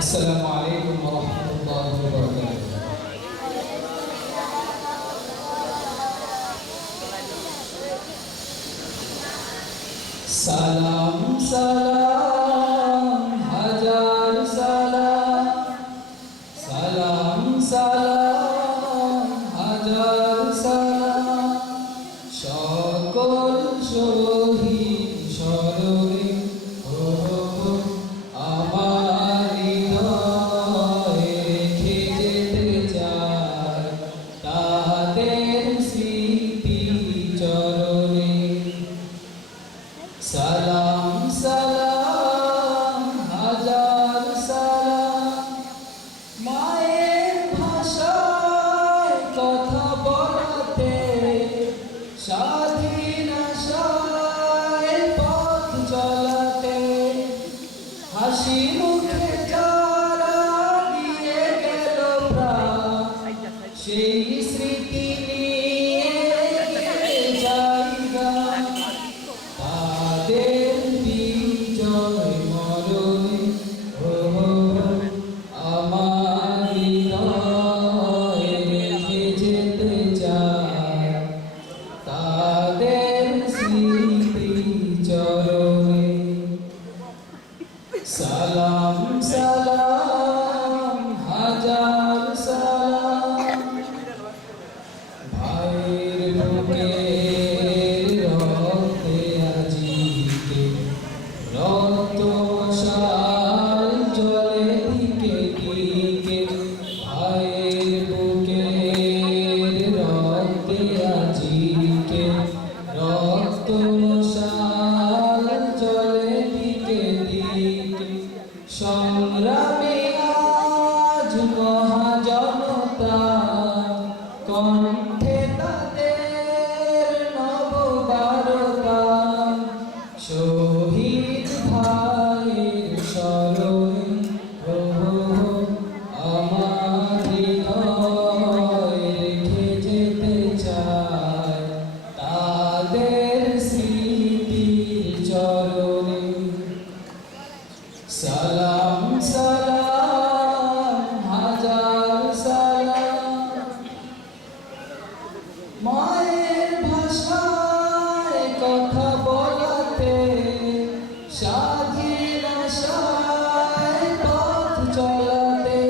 السلام عليكم ورحمة الله وبركاته. সালাম সালাম হাজার সালাম, সালাম সালাম হাজার সালাম, সকল শহীদ স্মরণে আমার হৃদয়ে রেখে যেতে চাই তাদের স্মৃতি চরণে। সালাম সালাম হাজার সালাম, মায়ের ভাষায় কথা বলাতে, স্বাধীন আশায় পথ চলাতে, হাসি মুখে যারা দিয়ে গেল প্রাণ, সেই স্মৃতি নিয়ে জায়গা তাদের বিজয় মরণে আমার হৃদয়ে রেখে যেতে চাই তাদের স্মৃতি চরণে। সালাম সালাম হাজার সালাম, ভাইয়ের বুকের রক্তে আজিতে রক্ত মশাল জ্বলে দিকে দিকে, ভাইয়ের বুকের রক্তে আজিতে রক্ত মশাল জ্বলে দিকে দিকে, সংগ্রামে আজ মহাজনতা কণ্ঠে তাদের নববারতা, শহীদ ভাইয়ের স্মরণে আমার হৃদয়ে রেখে যেতে চাই তাদের স্মৃতির চরণে। সালাম সালাম হাজার সালাম, মায়ের ভাষায় কথা বলাতে, স্বাধীন আশায় পথ চলাতে,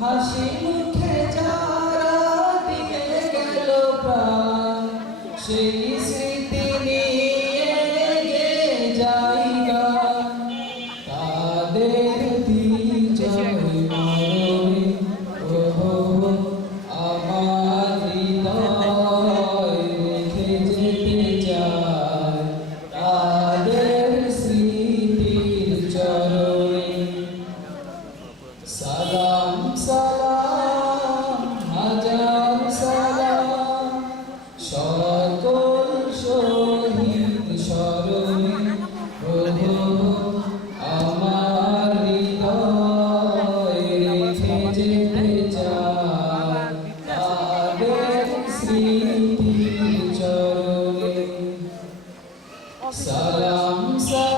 হাসি মুখে যারা দিয়ে গেল প্রাণ, সেই স্মৃতি নিয়ে গে জায়গা তাদের বিজয় মরণে আমার হৃদয়ে রেখে যেতে চাই তাদের স্মৃতির চরণে। সালাম সালাম হাজার সালাম, সকল শহীদ স্মরণে আমার হৃদয়ে রেখে যেতে চাই তাদের স্মৃতির চরণে। সালাম সালাম